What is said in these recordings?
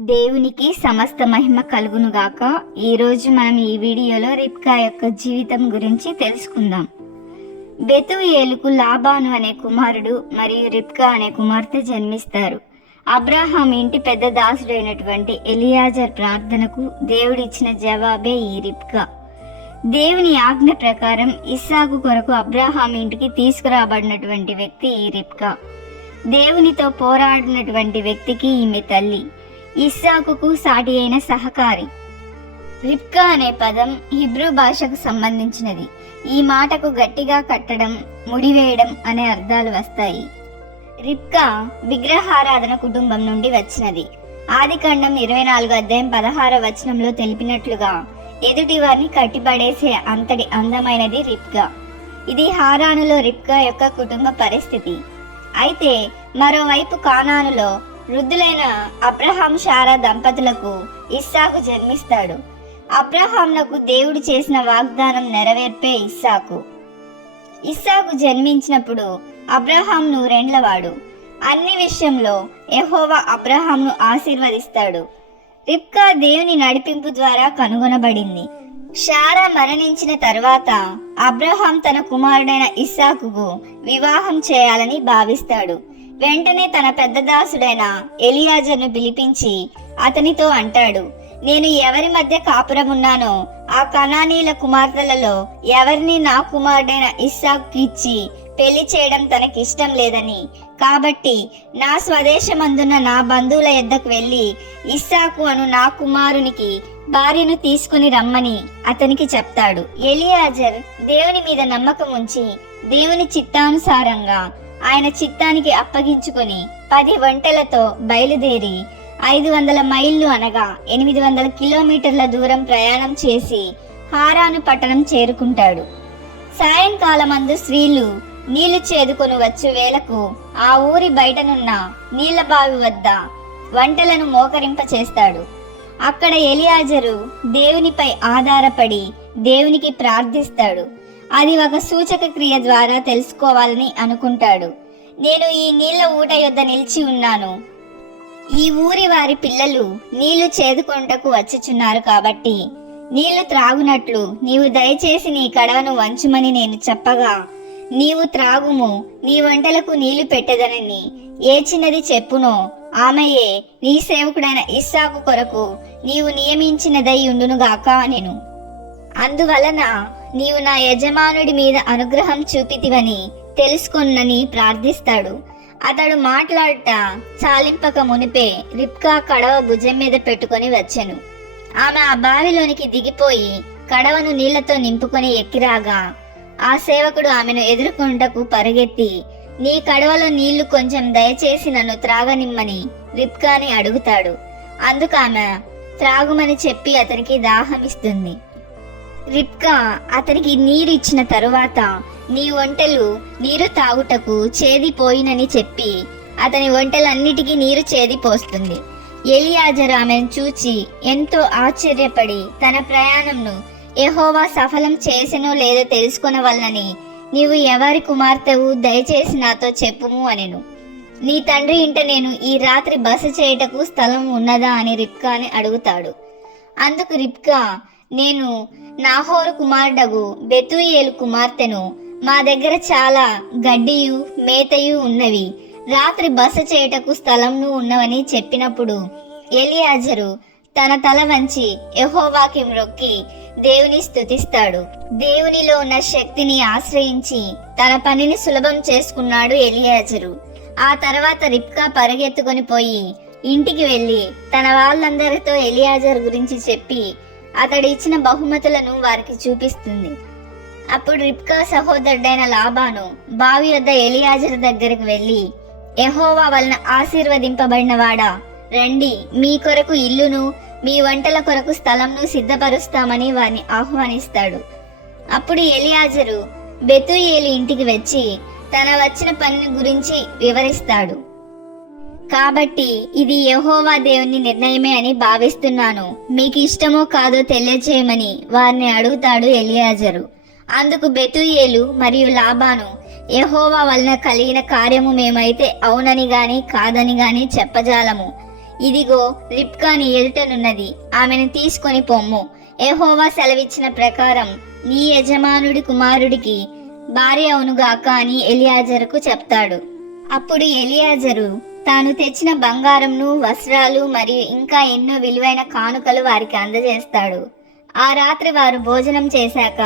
దేవునికి సమస్త మహిమ కలుగునుగాక ఈరోజు మనం ఈ వీడియోలో రిప్కా యొక్క జీవితం గురించి తెలుసుకుందాం. బెతుయేలుకు లాబాను అనే కుమారుడు మరియు రిప్కా అనే కుమార్తె జన్మిస్తారు. అబ్రాహాం ఇంటి పెద్ద దాసుడైనటువంటి ఎలియాజర్ ప్రార్థనకు దేవుడిచ్చిన జవాబే ఈ రిప్కా దేవుని ఆజ్ఞ ప్రకారం ఇస్సాకు కొరకు అబ్రాహాం ఇంటికి తీసుకురాబడినటువంటి వ్యక్తి ఈ రిప్కా దేవునితో పోరాడినటువంటి వ్యక్తికి ఈమె తల్లి. ఇస్సాకుకు సాటి అయిన సహకారి. రిప్కా అనే పదం హిబ్రూ భాషకు సంబంధించినది. ఈ మాటకు గట్టిగా కట్టడం ముడివేయడం అనే అర్థాలు వస్తాయి. రిప్కా విగ్రహారాధన కుటుంబం నుండి వచ్చినది. ఆదికాండం ఇరవై నాలుగు అధ్యాయం పదహార వచనంలో తెలిపినట్లుగా ఎదుటివారిని కట్టిపడేసే అంతటి అందమైనది రిప్కా ఇది హారానులో రిప్కా యొక్క కుటుంబ పరిస్థితి. అయితే మరోవైపు కానానులో వృద్ధులైన అబ్రహాం షారా దంపతులకు ఇస్సాకు జన్మిస్తాడు. అబ్రహాంలకు దేవుడు చేసిన వాగ్దానం నెరవేర్పే ఇస్సాకు. ఇస్సాకు జన్మించినప్పుడు అబ్రహాం నూరేండ్లవాడు అన్ని విషయంలో ఎహోవా అబ్రహాంను ఆశీర్వదిస్తాడు. రిప్కా దేవుని నడిపింపు ద్వారా కనుగొనబడింది. షారా మరణించిన తర్వాత అబ్రహాం తన కుమారుడైన ఇస్సాకుకు వివాహం చేయాలని భావిస్తాడు. వెంటనే తన పెద్ద దాసుడైన ఎలియాజర్ను పిలిపించి అతనితో అంటాడు నేను ఎవరి మధ్య కాపురమున్నానో ఆ కణానీల కుమార్తెలలో ఎవరిని నా కుమారుడైన ఇస్సాకు ఇచ్చి పెళ్ళి చేయడం తనకిష్టం లేదని. కాబట్టి నా స్వదేశమందున్న నా బంధువుల యొద్దకు వెళ్ళి ఇస్సాకు అను నా కుమారునికి భార్యను తీసుకుని రమ్మని అతనికి చెప్తాడు. ఎలియాజర్ దేవుని మీద నమ్మకం ఉంచి దేవుని చిత్తానుసారంగా ఆయన చిత్తానికి అప్పగించుకొని పది వంటలతో బయలుదేరి ఐదు వందల మైళ్ళు అనగా ఎనిమిది వందల కిలోమీటర్ల దూరం ప్రయాణం చేసి హారాను పట్టణం చేరుకుంటాడు. సాయంకాలమందు స్త్రీలు నీళ్ళు చేదుకొని వచ్చే వేళకు ఆ ఊరి బయటనున్న నీళ్ళ బావి వద్ద వంటలను మోకరింప చేస్తాడు అక్కడ ఎలియాజరు దేవునిపై ఆధారపడి దేవునికి ప్రార్థిస్తాడు. అది ఒక సూచక క్రియ ద్వారా తెలుసుకోవాలని అనుకుంటాడు. నేను ఈ నీళ్ళ ఊట యొద్ద నిలిచి ఉన్నాను. ఈ ఊరి వారి పిల్లలు నీళ్ళు చేదుకొంటకు వచ్చుచున్నారు కాబట్టి నీళ్ళు త్రాగునట్లు నీవు దయచేసి నీ కడవను వంచుమని నేను చెప్పగా నీవు త్రాగుము నీ వంటలకు నీళ్ళు పెట్టదనని ఏ చిన్నది చెప్పునో ఆమెయే నీ సేవకుడైన ఇస్సాకు కొరకు నీవు నియమించినదై ఉండునుగాక నేను అందువలన నీవు నా యజమానుడి మీద అనుగ్రహం చూపితివని తెలుసుకున్నని ప్రార్థిస్తాడు. అతడు మాట్లాడుట చాలింపక మునిపే రిప్కా కడవ భుజం మీద పెట్టుకొని వచ్చెను. ఆమె ఆ బావిలోనికి దిగిపోయి కడవను నీళ్ళతో నింపుకొని ఎక్కిరాగా ఆ సేవకుడు ఆమెను ఎదుర్కొంటకు పరుగెత్తి నీ కడవలో నీళ్ళు కొంచెం దయచేసి నన్ను త్రాగనిమ్మని రిప్కాని అడుగుతాడు. అందుకు ఆమె త్రాగుమని చెప్పి అతనికి దాహమిస్తుంది. రిప్కా అతనికి నీరు ఇచ్చిన తరువాత నీ ఒంటెలు నీరు తాగుటకు చేదిపోయినని చెప్పి అతని ఒంటెలన్నిటికీ నీరు చేదిపోస్తుంది. ఎలియాజరు ఆమెను చూచి ఎంతో ఆశ్చర్యపడి తన ప్రయాణంను ఎహోవా సఫలం చేసెనో లేదో తెలుసుకొనవలనని నీవు ఎవరి కుమార్తెవు దయచేసి నాతో చెప్పుము అనెను. నీ తండ్రి ఇంట నేను ఈ రాత్రి బస చేయుటకు స్థలం ఉన్నదా అని రిప్కాని అడుగుతాడు. అందుకు రిప్కా నేను నాహోరు కుమారుడగు బెతుయేలు కుమార్తెను. మా దగ్గర చాలా గడ్డియు మేతయు ఉన్నవి. రాత్రి బస చేయుటకు స్థలంను ఉన్నవని చెప్పినప్పుడు ఎలియాజరు తన తల వంచి యహోవాకి మ్రొక్కి దేవుని స్థుతిస్తాడు దేవునిలో ఉన్న శక్తిని ఆశ్రయించి తన పనిని సులభం చేసుకున్నాడు ఎలియాజరు. ఆ తర్వాత రిప్కా పరిగెత్తుకొని పోయి ఇంటికి వెళ్ళి తన వాళ్ళందరితో ఎలియాజర్ గురించి చెప్పి అతడు ఇచ్చిన బహుమతులను వారికి చూపిస్తుంది. అప్పుడు రిప్కా సహోదరుడైన లాబాను బావి వద్ద ఎలియాజర్ దగ్గరికి వెళ్ళి ఎహోవా వలన ఆశీర్వదింపబడినవాడా? రండి మీ కొరకు ఇల్లును మీ వంటల కొరకు స్థలంను సిద్ధపరుస్తామని వారిని ఆహ్వానిస్తాడు. అప్పుడు ఎలియాజరు బెతుయేలి ఇంటికి వచ్చి తన వచ్చిన పనిని గురించి వివరిస్తాడు. కాబట్టి ఇది యహోవా దేవుని నిర్ణయమే అని భావిస్తున్నాను. మీకు ఇష్టమో కాదో తెలియచేయమని వారిని అడుగుతాడు ఎలియాజరు. అందుకు బెతుయేలు మరియు లాబాను యహోవా వలన కలిగిన కార్యము మేమైతే అవునని గాని కాదని గాని చెప్పజాలము. ఇదిగో రిప్కాని ఎదుటనున్నది ఆమెను తీసుకొని పొమ్ము. ఎహోవా సెలవిచ్చిన ప్రకారం నీ యజమానుడి కుమారుడికి భార్య అవునుగాక అని ఎలియాజరుకు చెప్తాడు. అప్పుడు ఎలియాజరు తాను తెచ్చిన బంగారంను వస్త్రాలు మరియు ఇంకా ఎన్నో విలువైన కానుకలు వారికి అందజేస్తాడు. ఆ రాత్రి వారు భోజనం చేశాక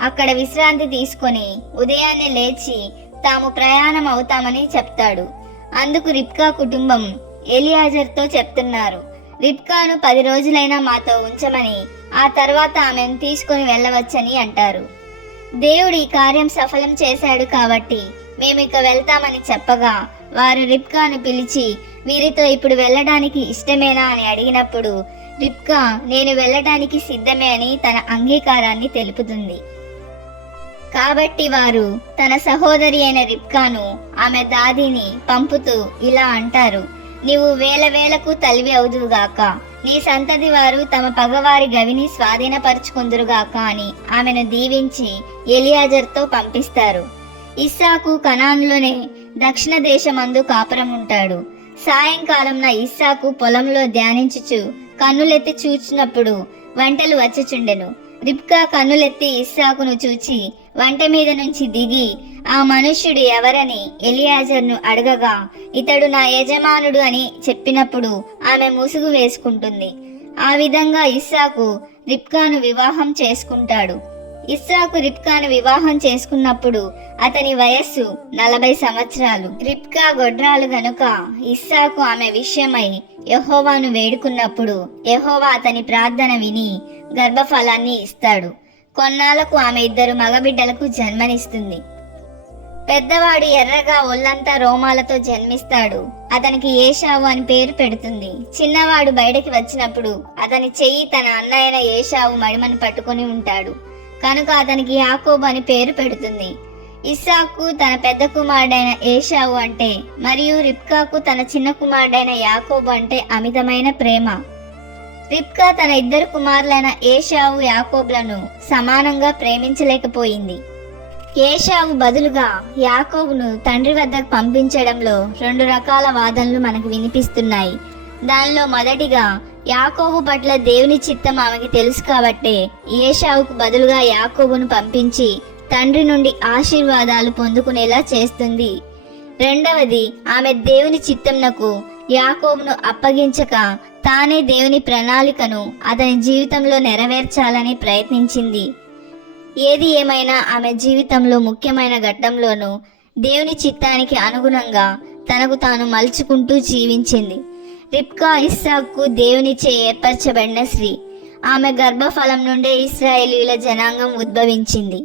అక్కడ విశ్రాంతి తీసుకొని ఉదయాన్నే లేచి తాము ప్రయాణం అవుతామని చెప్తాడు. అందుకు రిప్కా కుటుంబం ఎలియాజర్తో చెప్తున్నారు రిప్కాను పది రోజులైనా మాతో ఉంచమని ఆ తర్వాత ఆమెను తీసుకొని వెళ్ళవచ్చని అంటారు. దేవుడు ఈ కార్యం సఫలం చేశాడు కాబట్టి మేము ఇక వెళ్తామని చెప్పగా వారు రిప్కాను పిలిచి వీరితో ఇప్పుడు వెళ్ళడానికి ఇష్టమేనా? అని అడిగినప్పుడు రిప్కా నేను వెళ్ళడానికి సిద్ధమే అని తన అంగీకారాన్ని తెలుపుతుంది. కాబట్టి వారు తన సహోదరి అయిన రిప్కాను ఆమె దాదిని పంపుతూ ఇలా అంటారు నీవు వేల వేలకు తల్వి అవుదువుగాక నీ సంతతి వారు తమ పగవారి గవిని స్వాధీనపరుచుకుందురుగాక అని ఆమెను దీవించి ఎలియాజర్తో పంపిస్తారు. ఇస్సాకు కనాన్లోనే దక్షిణ దేశమందు కాపురం ఉంటాడు సాయంకాలంన ఇస్సాకు పొలంలో ధ్యానించుచు కన్నులెత్తి చూచినప్పుడు వంటలు వచ్చుచుండెను. రిప్కా కన్నులెత్తి ఇస్సాకును చూచి వంట మీద నుంచి దిగి ఆ మనుష్యుడు ఎవరని ఎలియాజర్ను అడగగా ఇతడు నా యజమానుడు అని చెప్పినప్పుడు ఆమె ముసుగు వేసుకుంటుంది. ఆ విధంగా ఇస్సాకు రిప్కాను వివాహం చేసుకుంటాడు. ఇస్రాకు రిబ్కాను వివాహం చేసుకున్నప్పుడు అతని వయస్సు నలభై సంవత్సరాలు. రిప్కా గొడ్రాలు గనుక ఇస్సాకు ఆమె విషయమై యహోవాను వేడుకున్నప్పుడు యహోవా అతని ప్రార్థన విని గర్భఫలాన్ని ఇస్తాడు. కొన్నాళ్ళకు ఆమె ఇద్దరు మగబిడ్డలకు జన్మనిస్తుంది. పెద్దవాడు ఎర్రగా ఒళ్ళంతా రోమాలతో జన్మిస్తాడు. అతనికి ఏషావు అని పేరు పెడుతుంది. చిన్నవాడు బయటకి వచ్చినప్పుడు అతని చెయ్యి తన అన్నయ్యన ఏషావు మడిమను పట్టుకొని ఉంటాడు. కనుక అతనికి యాకోబు అని పేరు పెడుతుంది. ఇస్సాకు తన పెద్ద కుమారుడైన ఏషావు అంటే మరియు రిప్కాకు తన చిన్న కుమారుడైన యాకోబు అంటే అమితమైన ప్రేమ. రిప్కా తన ఇద్దరు కుమారులైన ఏషావు యాకోబులను సమానంగా ప్రేమించలేకపోయింది. ఏషావు బదులుగా యాకోబును తండ్రి వద్దకు పంపించడంలో రెండు రకాల వాదనలు మనకు వినిపిస్తున్నాయి. దానిలో మొదటిగా యాకోబు పట్ల దేవుని చిత్తం ఆమెకి తెలుసు కాబట్టే ఏషావుకు బదులుగా యాకోబును పంపించి తండ్రి నుండి ఆశీర్వాదాలు పొందుకునేలా చేస్తుంది. రెండవది ఆమె దేవుని చిత్తంనకు యాకోబును అప్పగించక తానే దేవుని ప్రణాళికను అతని జీవితంలో నెరవేర్చాలని ప్రయత్నించింది. ఏది ఏమైనా ఆమె జీవితంలో ముఖ్యమైన ఘట్టంలోనూ దేవుని చిత్తానికి అనుగుణంగా తనకు తాను మలుచుకుంటూ జీవించింది. రిప్కా ఇస్సాకు దేవునిచే ఏర్పరచబడిన స్త్రీ. ఆమె గర్భఫలం నుండే ఇస్రాయేలీల జనాంగం ఉద్భవించింది.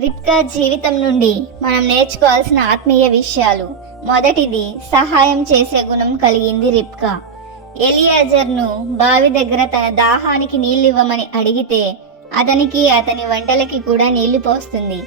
రిప్కా జీవితం నుండి మనం నేర్చుకోవాల్సిన ఆత్మీయ విషయాలు. మొదటిది సహాయం చేసే గుణం కలిగింది రిప్కా ఎలియాజర్ను బావి దగ్గర తన దాహానికి నీళ్ళివ్వమని అడిగితే అతనికి అతని వంటలకి కూడా నీళ్ళు పోస్తుంది.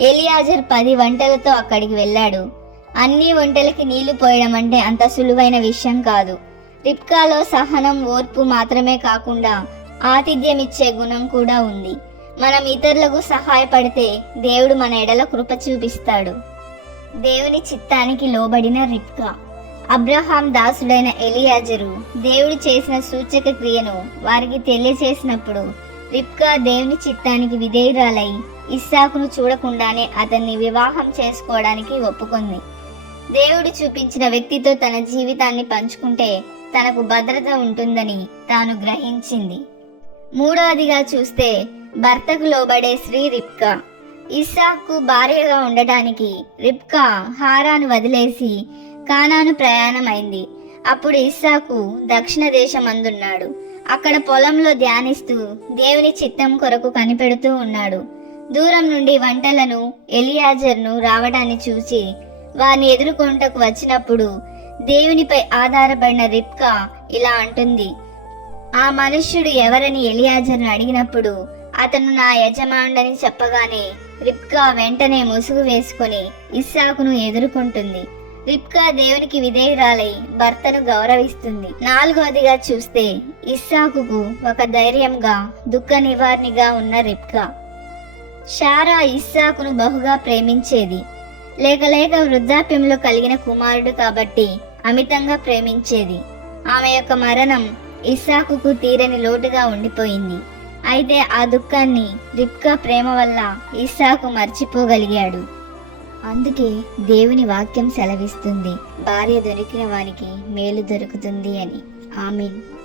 ఎలియాజర్ పది వంటలతో అక్కడికి వెళ్ళాడు. అన్ని వంటలకి నీళ్ళు పోయడం అంటే అంత సులువైన విషయం కాదు. రిప్కాలో సహనం ఓర్పు మాత్రమే కాకుండా ఆతిథ్యం ఇచ్చే గుణం కూడా ఉంది. మనం ఇతరులకు సహాయపడితే దేవుడు మన ఎడల కృప చూపిస్తాడు. దేవుని చిత్తానికి లోబడిన రిప్కా అబ్రహాం దాసుడైన ఎలియాజరు దేవుడు చేసిన సూచక క్రియను వారికి తెలియచేసినప్పుడు రిప్కా దేవుని చిత్తానికి విధేయురాలై ఇస్సాకును చూడకుండానే అతన్ని వివాహం చేసుకోవడానికి ఒప్పుకుంది. దేవుడు చూపించిన వ్యక్తితో తన జీవితాన్ని పంచుకుంటే తనకు భద్రత ఉంటుందని తాను గ్రహించింది. మూడవదిగా చూస్తే భర్తకు లోబడే శ్రీ రిప్కా ఇస్సాకు భార్యగా ఉండటానికి రిప్కా హారాను వదిలేసి కానాను ప్రయాణమైంది. అప్పుడు ఇస్సాకు దక్షిణ దేశం అందున్నాడు అక్కడ పొలంలో ధ్యానిస్తూ దేవుని చిత్తం కొరకు కనిపెడుతూ ఉన్నాడు. దూరం నుండి వంటలను ఎలియాజర్ను రావడాన్ని చూసి వారిని ఎదుర్కొంటకు వచ్చినప్పుడు దేవునిపై ఆధారపడిన రిప్కా ఇలా అంటుంది. ఆ మనుష్యుడు ఎవరని ఎలియాజర్ను అడిగినప్పుడు అతను నా యజమానుడని చెప్పగానే రిప్కా వెంటనే ముసుగు వేసుకొని ఇస్సాకును ఎదుర్కొంటుంది. రిప్కా దేవునికి విధేయురాలై భర్తను గౌరవిస్తుంది. నాలుగవదిగా చూస్తే ఇస్సాకుకు ఒక ధైర్యంగా దుఃఖ నివారణిగా ఉన్న రిప్కా షారా ఇస్సాకును బహుగా ప్రేమించేది. లేక లేక వృద్ధాప్యంలో కలిగిన కుమారుడు కాబట్టి అమితంగా ప్రేమించేది. ఆమె యొక్క మరణం ఇస్సాకుకు తీరని లోటుగా ఉండిపోయింది. అయితే ఆ దుఃఖాన్ని రిప్కా ప్రేమ వల్ల ఇస్సాకు మర్చిపోగలిగాడు. అందుకే దేవుని వాక్యం సెలవిస్తుంది. భార్య దొరికిన వానికి మేలు దొరుకుతుంది అని. ఆమెన్.